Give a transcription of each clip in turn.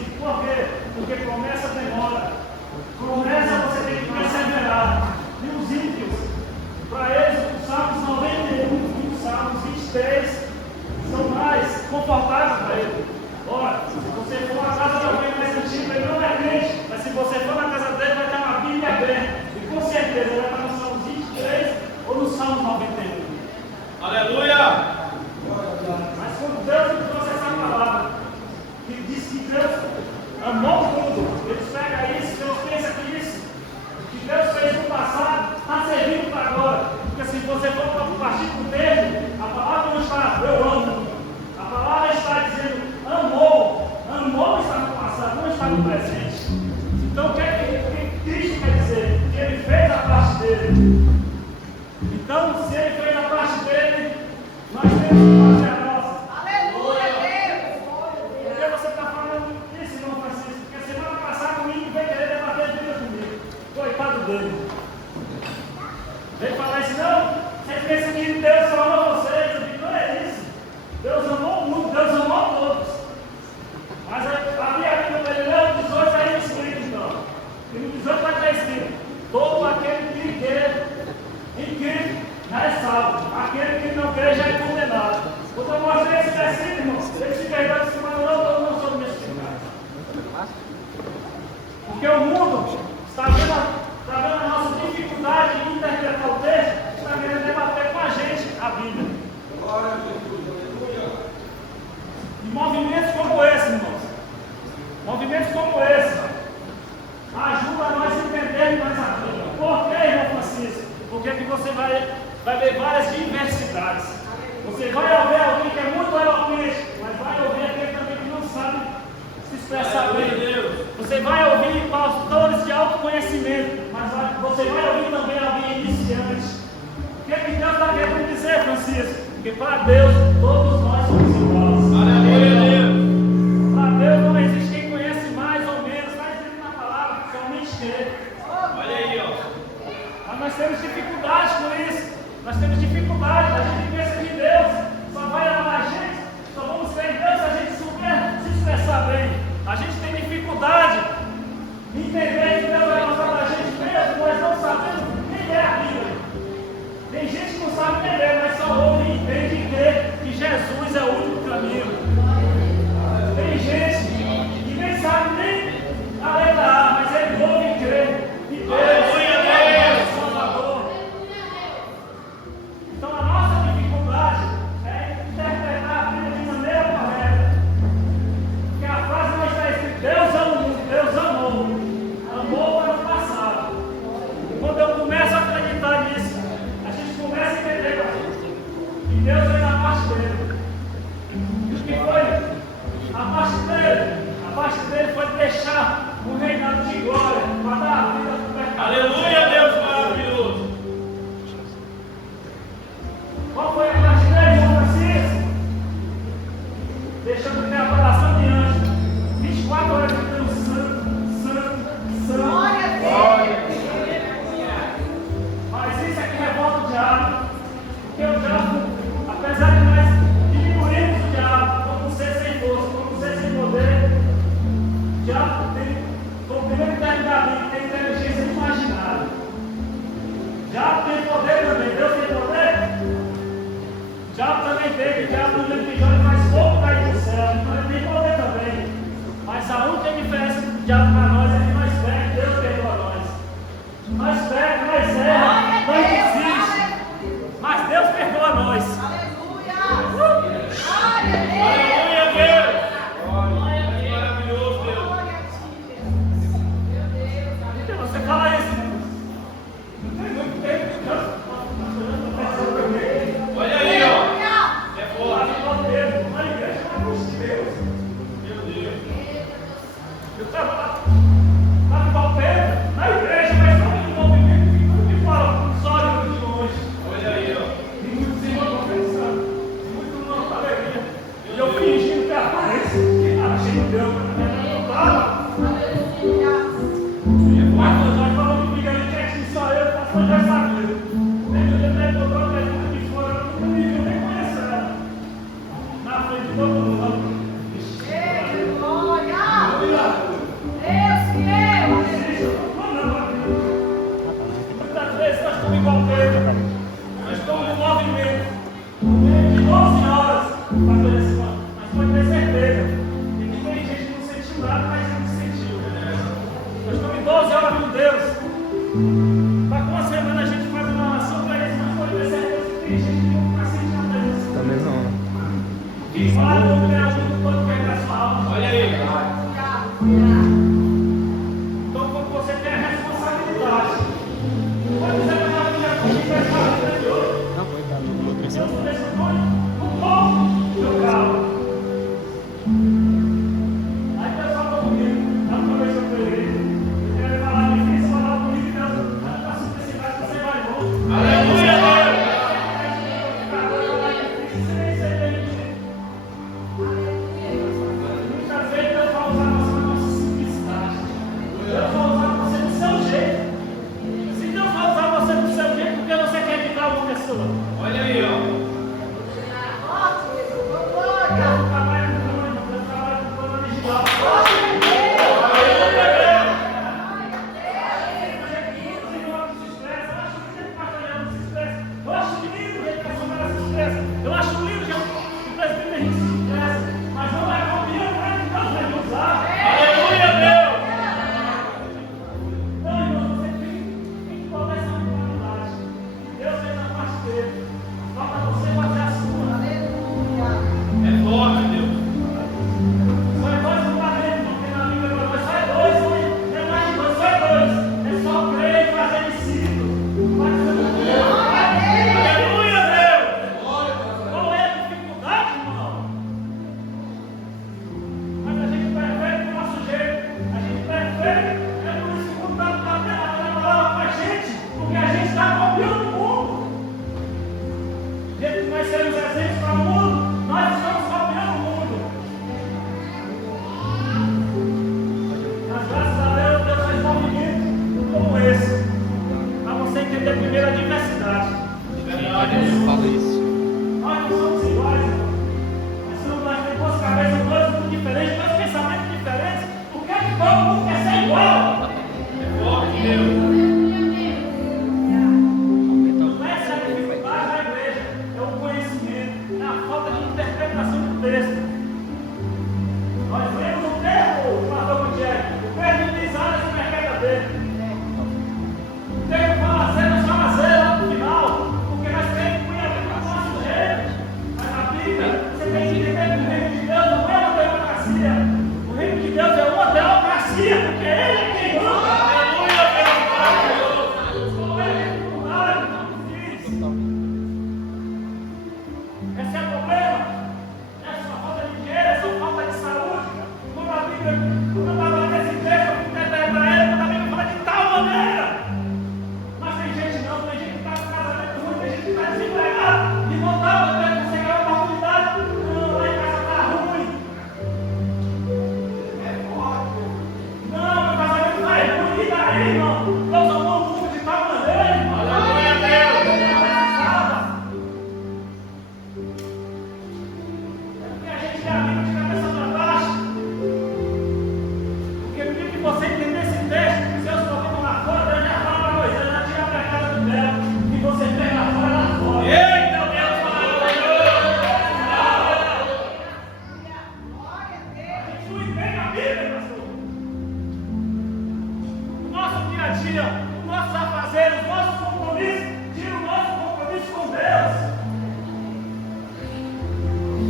ímpios. Por quê? Porque promessa demora. Promessa você tem que perseverar. E os ímpios, para eles, os Salmos 91 e os Salmos 23 são mais confortáveis para eles. Ora, se você for na casa de alguém mais antigo, ele não é crente, mas se você for na casa dele, vai ter uma Bíblia aberta. E com certeza ele vai estar no Salmos 23 ou no Salmos 91. Aleluia! Mas quando Deus nos trouxe essa palavra, que diz que Deus amou tudo, eles pegam isso, Deus pensa que isso que Deus fez no passado está servindo para agora. Porque se você for para partir para o texto, a palavra não está eu amo. A palavra está dizendo amou. Amou está no passado, não está no presente. Então o que é que Cristo quer dizer? Que ele fez a parte dele. Então, se ele fez a parte dele, nós temos que fazer a nossa. Aleluia, Deus! Por que você está falando isso, irmão Francisco? Porque semana passada o índio veio querer debater a Bíblia comigo. Coitado dele. Veio falar isso, não. Vocês pensam que Deus só ama vocês. Eu digo, não é isso. Deus amou o mundo, Deus amou todos. Mas havia aqui no Galileu 18 aí escrito, então. E no 18 vai estar escrito: todo aquele que crê em Cristo já é salvo. Aquele que não crê já é condenado. Quando eu mostrei esse versículo, irmãos, eles se perderam de cima, não sou domesticado. Porque o mundo está vendo a nossa dificuldade em interpretar o texto, está querendo debater com a gente a Bíblia. Glória a Jesus, aleluia. E movimentos como esse, irmãos, movimentos como esse, ajudam a nós a entendermos mais a Bíblia. Por que, irmão Francisco? Porque que você vai ver várias diversidades. Você vai ouvir alguém que é muito eloquente, mas vai ouvir aquele também que não sabe se expressar bem. Você vai ouvir pastores de autoconhecimento, mas você vai ouvir também alguém iniciante. O que é que Deus está querendo dizer, Francisco? Porque para Deus todos nós somos iguais. Aleluia! Para Deus não existe quem conhece mais ou menos. Está escrito na palavra que somente crê. Olha aí, ó. Mas nós temos dificuldade com isso. Nós temos dificuldade. A gente pensa que Deus só vai amar a gente, só vamos ter em Deus se a gente souber se expressar bem. A gente tem dificuldade em entender que Deus vai mostrar para a gente mesmo, nós não sabemos nem é a Bíblia. Tem gente que não sabe nem ler, mas só ouve e entende e crê que Jesus é o único caminho. Tem gente que nem sabe nem a letra A, mas ele ouve e crê. E Deus é o Salvador. Então a nossa dificuldade é interpretar a Bíblia de maneira correta. Porque a frase não está escrita: Deus ama o mundo, Deus amou. Amou para o passado. E quando eu começo a acreditar nisso, a gente começa a entender que Deus vem na parte dele. E o que foi? A parte dele. A parte dele foi deixar um reinado de glória para dar a vida para o pecado. Aleluia, Deus maravilhoso. Qual foi a parte dele, João Francisco? Deixando ter a adoração de anjo. 24 horas de Deus santo, santo, santo. Glória a Deus! Mas isso aqui revolta o diabo. Porque o diabo, apesar de nós diminuirmos o diabo como um ser sem força, como um ser sem poder, o diabo tem, como o primeiro termo da Bíblia, tem inteligência imaginária. O diabo tem poder também. Deus tem poder? O diabo também tem. O diabo no livro de Jó faz fogo cair do céu. Então ele tem poder também. Mas a única diferença do diabo para nós é que nós pecamos, Deus perdoa nós. Nós pecamos, nós erramos, nós desistimos. Mas Deus perdoa nós. Aleluia! Glória a Deus! Aleluia, Deus. Maravilhoso, Deus. Glória a ti, Jesus. Meu Deus, Então você fala isso. Não tem muito tempo. Olha aí, ó. aleluia! É Fala forte. de nós mesmos. Na igreja é uma de Deus. Meu Deus. Eu estava lá no Palpério, na igreja, mas não no movimento que tudo que fala, só olhando de longe. Olha aí, ó. E muito sem conversando, muito não alegria. E eu fingindo que aparece, que achei que Deus não estava. Aleluia! Mas nós falamos comigo ali, que é que só eu, o pastor já sabia. Nem eu lembrei do outro, pergunta de fora, eu nunca me viu nem conhecer ela. Na frente de todo mundo. Glória! misturado, mas a gente sentiu. Nós estamos 12 horas com Deus. Para com uma semana a gente faz uma oração para eles, mas pode ver se é Deus que a gente não está sentindo a presença. Também não. E fala com o meu ajuda todo que é da sua alma. Olha aí. Então, como você tem a responsabilidade, pode dizer que a minha vida vai fazer de hoje. Não, foi, tá no outro Deus não deixa no corpo do carro. Aí Deus falou comigo, a última vez que eu fui ele, ele vai falar difícil, falar comigo, e Deus, a simplicidade você vai longe. Aleluia, Deus. Muitas vezes Deus vai usar você na nossa simplicidade. Deus vai usar você do seu jeito. Se Deus vai usar você do seu jeito, por que você quer evitar uma pessoa? Olha aí, ó. Deus trabalha com plano, Deus trabalha com plano original. Eu acho lindo que o presbítero Henrique se estressa, mas não é comigo, não é que Deus vai me usar. Aleluia, Deus. Então, irmão, você tem que botar essa mentalidade. Deus fez a parte dele. Falta você fazer a sua. É forte, Deus. Só é dois no planeta, não tem na Bíblia para nós. Só é dois, não é mais de dois, só é dois. É só crer e fazer discípulo. Aleluia, Deus. Qual é a dificuldade, irmão? Mas a gente prefere do nosso jeito. A gente prefere. É por isso que não está palavra para a gente. Porque a gente está copiando o mundo. Do jeito que nós seremos exemplos para o mundo, nós estamos copiando o mundo. Mas graças a Deus, Deus faz movimento como esse. Para você entender primeiro a diversidade. Verdade, Deus. Fala isso. Nós não somos iguais, irmão. Nós temos duas cabeças, dois mundos diferentes, dois pensamentos diferentes. Por que que todo mundo quer ser igual? É forte, Deus. Não é essa a dificuldade da igreja, é o conhecimento, é a falta de interpretação do texto. Nós lemos o texto, o pastor Gutierrez, o texto diz áreas de mercado dele. O texto fala cena, chama cena no final, porque nós temos que conhecer o nosso jeito. Mas na Bíblia, você tem que entender que o reino de Deus não é uma democracia. O reino de Deus é uma democracia, porque Ele é quem manda. Aleluia, Deus. Como é dificuldade, não diz. Esse é o problema. Essa falta de dinheiro, essa falta de saúde. Como a Bíblia, quando eu estava nesse texto, eu fui tentar para ela, quando a Bíblia fala de tal maneira. Mas tem gente não, tem gente que está com casamento ruim, tem gente que está desempregado. E não está podendo conseguir a oportunidade. Não, lá em casa está ruim. Não, meu casamento vai ruim, e daí, irmão? Deus amou o mundo de tal maneira, irmão. Aleluia, Deus. Porque a gente é amigo de cabeça para baixo. Porque no dia que você entender esse texto, seus problemas lá fora, Deus já fala para Moisés, já tira a pecada do véu. E você pega lá fora, lá fora. Eita, Deus, maravilhoso. A gente não entende a Bíblia, pastor. O nosso dia a dia, os nossos afazeres, os nossos compromissos, tira o nosso compromisso com Deus.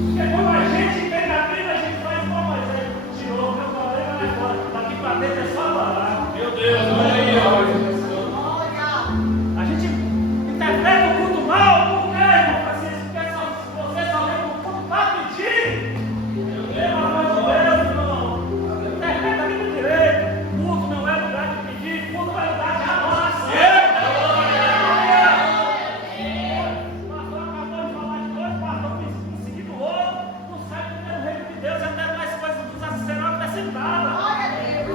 Porque quando a gente entende a Bíblia, a gente faz igual Moisés. Tirou, meu problema lá fora. Daqui para dentro é só abalar. Meu Deus, olha aí, ó. A gente interpreta o culto mal, por quê, irmão Francisco? Porque você só lembra o culto para pedir. Pelo amor de Deus, irmão. Interpreta a Bíblia direito. Culto não é lugar de pedir, culto é lugar de adoração. O pastor acabou de falar de dois pastores um seguindo o outro. Não sai do mesmo reino de Deus, até mais coisas dos serão acrescentadas.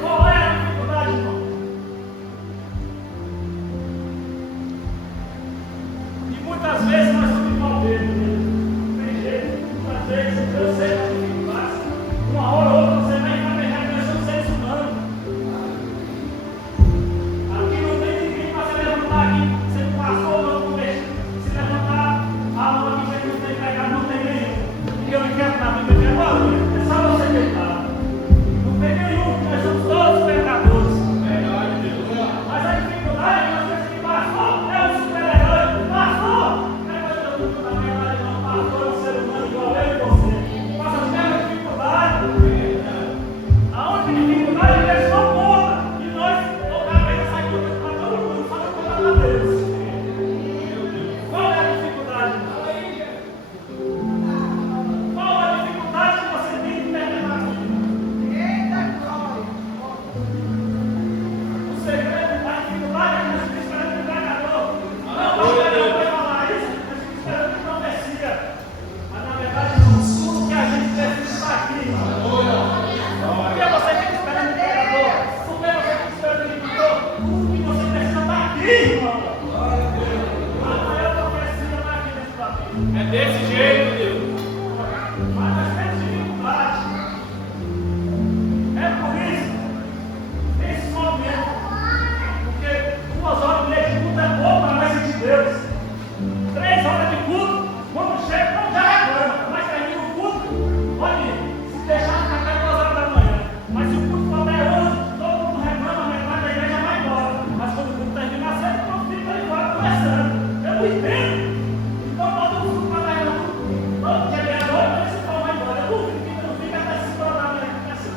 Qual é a dificuldade, irmão?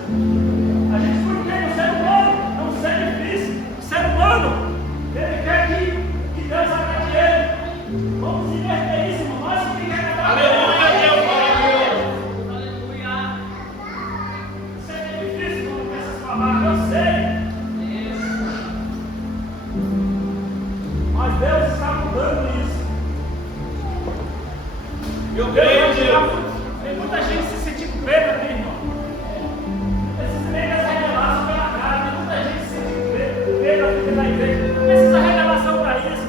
A gente foi quem? Um ser humano, é um ser difícil. Um ser humano, ele quer que Deus agrade ele. Vamos inverter isso, irmão. Nós que quer agradar. Aleluia, Deus. Eu sei que é difícil quando tem essas palavras, eu sei. Mas Deus está mudando isso. Eu creio, Deus. Tem muita gente se sentindo preso aqui, irmão. Esses negros revelados pela cara, tem muita gente se sentindo preso aqui pela igreja. Não precisa revelação para isso.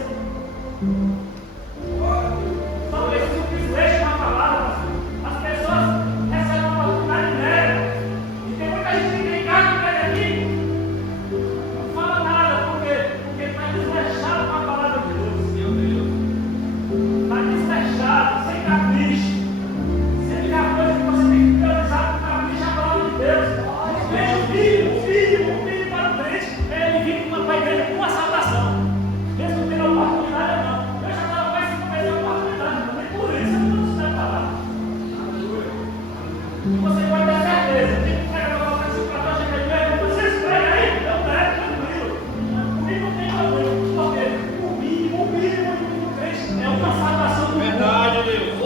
Talvez o privilégio na palavra, as pessoas recebem uma oportunidade nela. E tem muita gente que tem carne preta aqui. Não fala nada, porque está desleixado com a palavra de Deus. Está desleixado, sem capricho. Sempre a coisa que você tem que priorizar com capricho é a palavra de Deus. Veja o filho para o crente, ele vive para a igreja com uma salvação. Mesmo tendo a oportunidade ou não. Eu já estava mais que perder a oportunidade, nem por isso eu não preciso da palavra. E você pode ter certeza, tem que pegar uma palavra de para chegar de perto, vocês pregam aí, eu pego, tranquilo. Comigo não tem problema, porque o mínimo do crente é uma salvação do mundo. Verdade, Deus.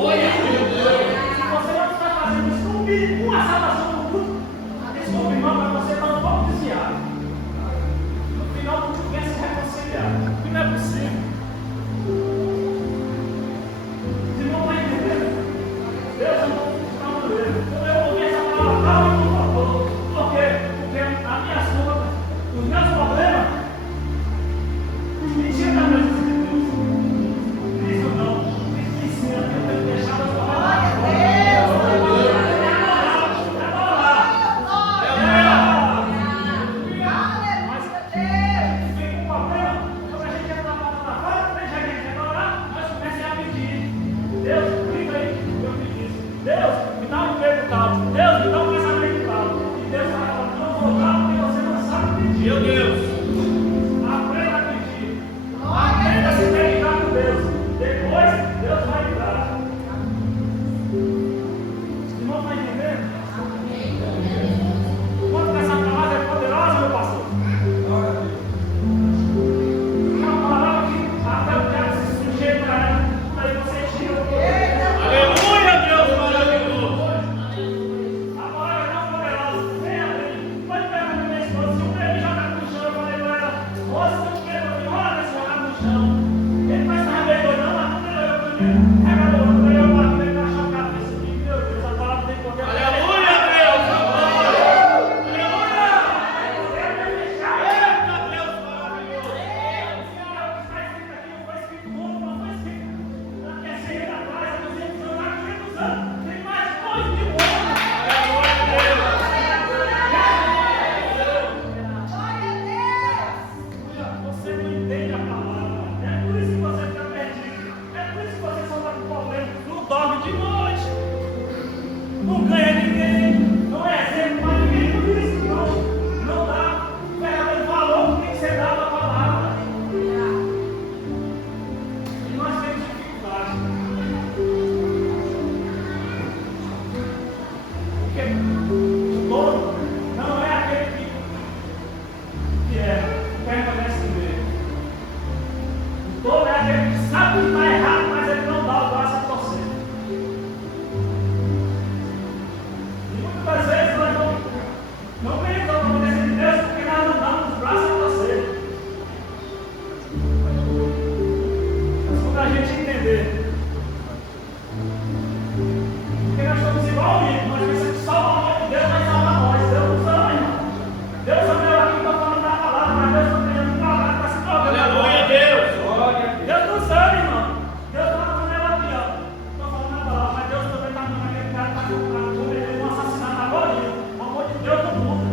Se você não está fazendo isso, no mínimo uma salvação do mundo, desculpe, irmão, mas você está um pouco desviado. No final, o mundo quer se reconciliar. E não é possível. Se não está entendendo, Deus é um maneiro. Então eu ouvi essa palavra, calma, por favor. Por quê? Porque a minha sombra, os meus problemas, os mentiras da presença de Deus. Cristo não. Cristo ensina que eu tenho que deixar as palavras. Deus, me dá um emprego tal. Deus, me dá um casamento tal. E Deus vai falar, não vou dar porque você não sabe pedir. Meu Deus. Aprenda a pedir. Aprenda a se dedicar com Deus. Depois, Deus vai lhe dar. Irmão, está entendendo? Quanto que essa palavra é poderosa, meu pastor? Uma palavra que até o diabo se sujeita a ela. Aí você tira o poder. Aleluia, Deus maravilhoso. A palavra é tão poderosa. Vem abrir. Pode pegar a minha esposa. Se um bebê jogar no chão, eu falei para ela: moça, não quero me rola nesse jogar no chão. Ele vai estar vergonhando, mas não melhorou primeiro. Pega a outra, eu bato, ele vai achar o cabeça aqui. Meu Deus, a palavra tem poder. Aleluia, Deus. Aleluia. Eita, Deus maravilhoso. Você não entende a palavra. É por isso que você fica perdido. É por isso que você só está com problema. Não dorme de noite. Não ganha ninguém. Não é exemplo para ninguém. Por isso que não dá verdadeiro valor que tem que ser dado à palavra. E nós temos dificuldade. Porque o dono não é aquele que permanece nele. O dono é aquele que sabe que está errado, mas ele não dá o braço a torcer. E muitas das vezes nós não vemos a providência de Deus porque nós não damos o braço a torcer. Mas quando a gente entender, porque nós somos igual ao rico, nós pensamos que só o amor de Deus vai salvar nós. Deus nos ama, irmão. Deus ama eu aqui, estou falando da palavra, mas Deus está querendo falar para se provar. Aleluia, Deus. Deus nos ama, irmão. Deus está falando ela aqui, ó. Estou falando da palavra, mas Deus também está falando aquele cara que está cometendo um assassinato agora. O amor de Deus não muda.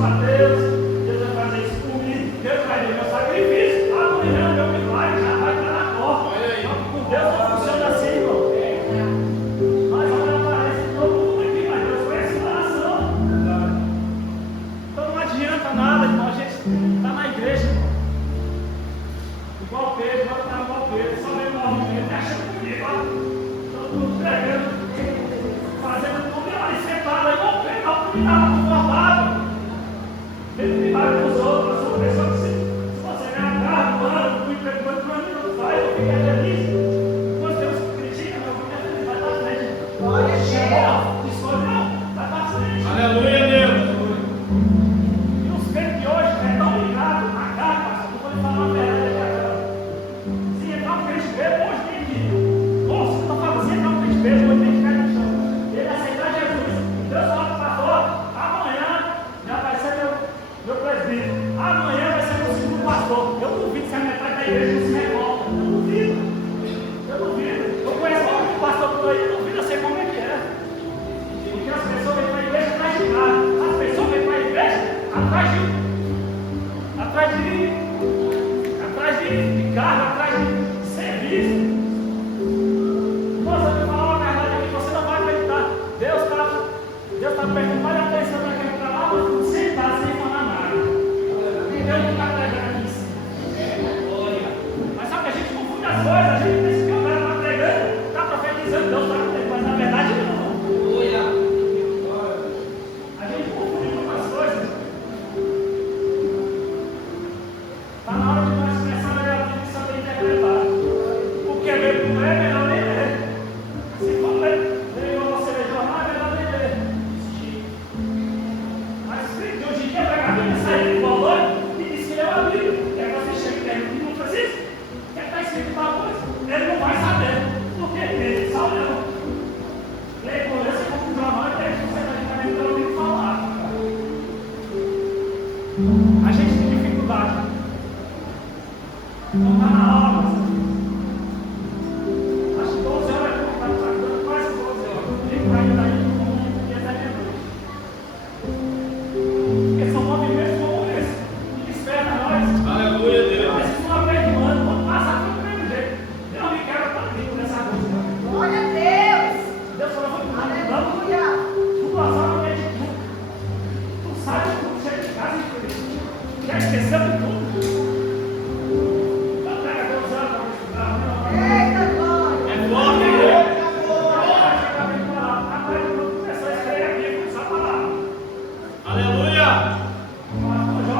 isso a Deus, Deus vai fazer isso comigo, Deus vai ver meu sacrifício, amanhã meu milagre já vai estar na porta. Olha aí. Com Deus não funciona assim, irmão. Mas olha, aparece todo mundo aqui, mas Deus conhece o coração. Então não adianta nada, irmão, a gente está na igreja, irmão. Igual Pedro, vai estar igual Pedro, só vem o movimento, está achando comigo, ó. Todo mundo pregando, fazendo tudo, e olha, sentado aí, igual Pedro, ó, que estava confortável. Ele me vai com os outros, a sua pessoa que se você ganhar a carro, mano, fui perguntando para mim, não faz, eu fiquei feliz. Quando Deus critica, meu filho, vai para frente. Glória a Deus. Escolhe não, vai para frente. Aleluia, Deus. E os crentes de hoje é tão ligado na cara, pastor, eu vou lhe falar uma verdade aqui agora. Se entrar um crente bebo, hoje tem que ir. Nossa, eu estou falando, se entrar um crente bebo, hoje tem que cair no chão. Ele aceitar Jesus. Deus fala para o pastor, amanhã já vai ser meu presbítero. Amanhã vai ser meu segundo pastor. Eu duvido se a metade da igreja não se revolta. Eu duvido. Eu duvido. Eu conheço muito pastor por aí, eu duvido, eu sei como é que é. Porque as pessoas vêm para a igreja atrás de carro. As pessoas vêm para a igreja atrás de carro, atrás de serviço. Moça, eu vou falar uma verdade aqui, você não vai acreditar. Deus está perguntando, olha a atenção para quem está lá, mas sentar sem falar nada. E Deus não está pregando aqui em cima. Mas sabe que a gente confunde as coisas, a gente pensa que o cara está pregando, está profetizando, Deus está pregando, mas na verdade não. A gente confunde muitas coisas. Está na hora de nós começar a ler a Bíblia e saber interpretar. O que é ler por ler, melhor nem ler. Se for ler igual você lê jornal, é melhor nem ler. Mas de hoje em dia pega a Bíblia, sai do valor e diz que leu a Bíblia. E aí você chega e pergunta, e não precisa. O que está escrito tal coisa? Ele não vai saber. Por quê? Ele só leu. Lê por ler, você compra um jornal e tem que você vai ficar lembrando o que falar. A gente tem dificuldade. Não está na hora. Acho que 12 horas que está dando quase 12 horas. Fico ainda aí no momento que é da meia-noite. Porque são movimentos como esse que despertam nós. Aleluia, Deus. Mas isso uma vez no ano, quando passa tudo do mesmo jeito. Eu não me quero estar rico nessa coisa. Glória a Deus. Deus falou muito bem. Aleluia. Tu passava de tudo. Tu sabe tudo, chega de casa e tudo. Já esqueceu de tudo? Então pega 12 horas para estudar. Eita, glória. É forte, Deus. Aleluia. Glória a Deus.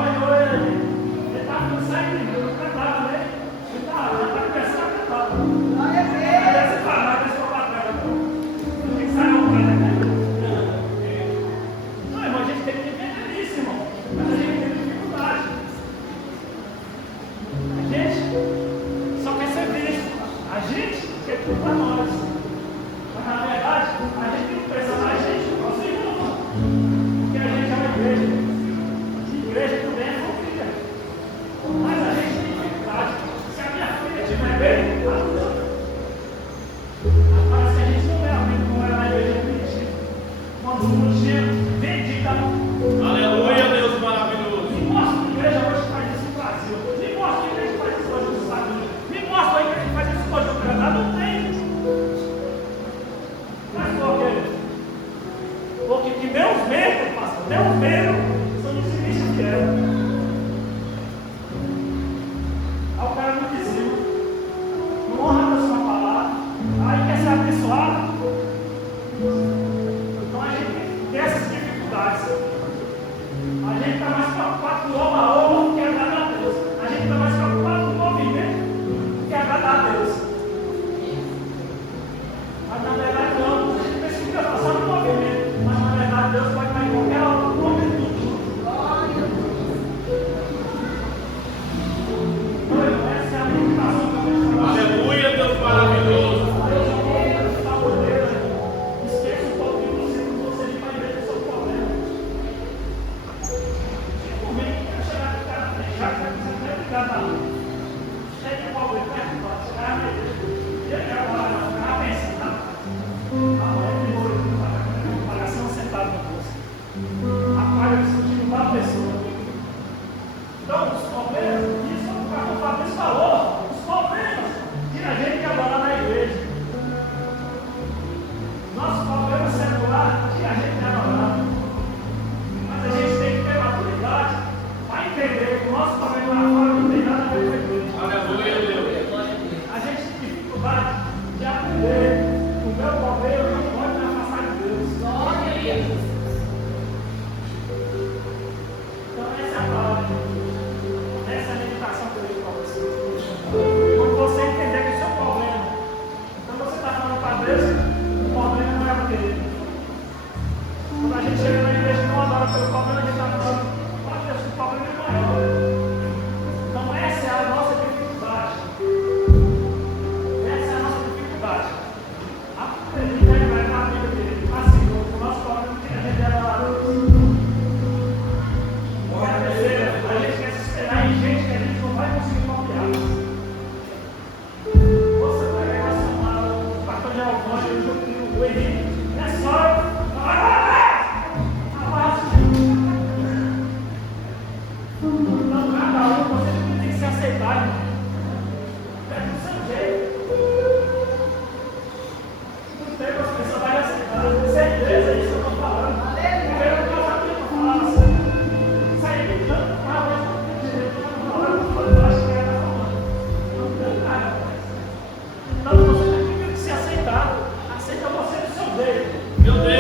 Só quer ser visto. A gente quer tudo para nós. Mas na verdade, a gente não pensa na gente, no nosso irmão. Porque a gente é uma igreja. E igreja também é família. Mas a gente tem dificuldade. Se a minha filha estiver bem, parece que a gente não é amigo como era na igreja primitiva. Quando não tinha bendita. Aleluia, Deus maravilhoso. Me mostra que a igreja hoje faz isso no Brasil. Me mostra que a igreja faz isso hoje nos Estados Unidos. Me mostra a igreja que faz isso hoje no Canadá. Não tem. Mas por quê? Porque que meus medos, pastor, meus medos são de sinistro fiel. Aí o cara não dizima, não honra a sua palavra, aí quer ser abençoado. Então a gente tem essas dificuldades. A gente está mais preocupado com o oba-oba do que agradar a Deus. A gente está mais preocupado com o movimento do que agradar a Deus. Mas na verdade não. A gente pensa que Deus está só no movimento. Mas na verdade Deus pode estar em qualquer outro momento. Meu Deus.